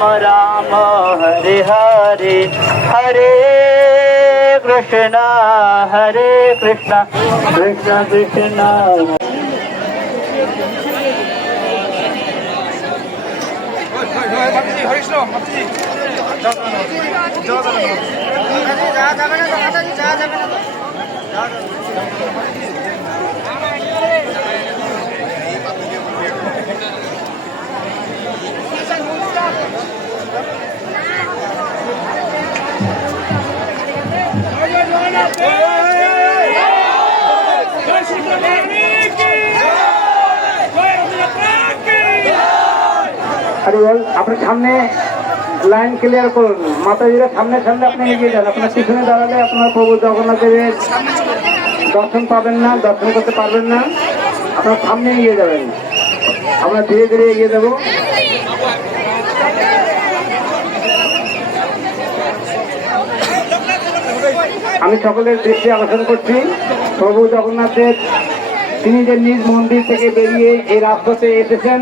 राम हरे हरे हरे कृष्णा कृष्ण कृष्ण আরে বল আপনার সামনে লাইন ক্লিয়ার করুন, মাতাজিরা সামনে সামনে আপনি এগিয়ে যান। আপনার পিছনে দাঁড়ালে আপনার প্রভু জগন্নাথের দর্শন পাবেন না, দর্শন করতে পারবেন না। আপনার সামনে এগিয়ে যাবেন, আমরা ধীরে ধীরে এগিয়ে যাব। আমি সকলের দৃষ্টি আকর্ষণ করছি প্রভু জগন্নাথের, তিনি যে নিজ মন্দির থেকে বেরিয়ে এই রাজপথে এসেছেন,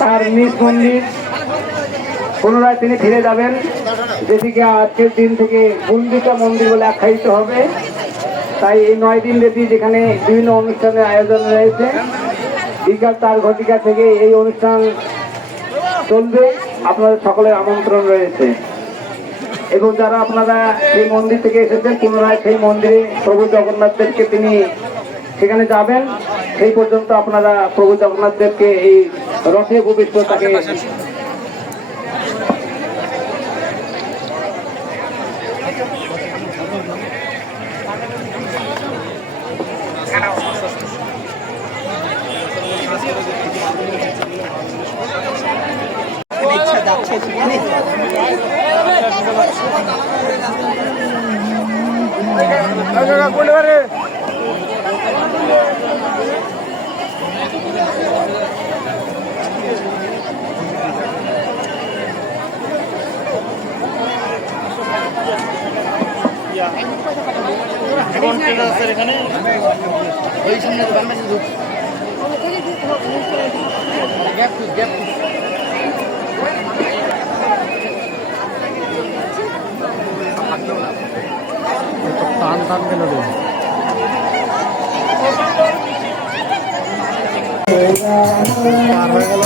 তার নিজ মন্দির পুনরায় তিনি ফিরে যাবেন, যেটিকে আজকের দিন থেকে গুন্ডিচা মন্দির বলে আখ্যায়িত হবে। তাই এই 9 দিন ব্যাপী যেখানে বিভিন্ন অনুষ্ঠানের আয়োজন রয়েছে, বিকাল 4 ঘটিকা থেকে এই অনুষ্ঠান চলবে। আপনাদের সকলের আমন্ত্রণ রয়েছে এবং যারা আপনারা সেই মন্দির থেকে এসেছেন পুনরায় সেই মন্দিরে প্রভু জগন্নাথদেরকে তিনি সেখানে যাবেন, সেই পর্যন্ত আপনারা প্রভু জগন্নাথদেরকে এই রথে উপবিষ্ট তাকে যাচ্ছে এখানে ওই সামনে টান টান কেন রে? পার হয়ে গেল।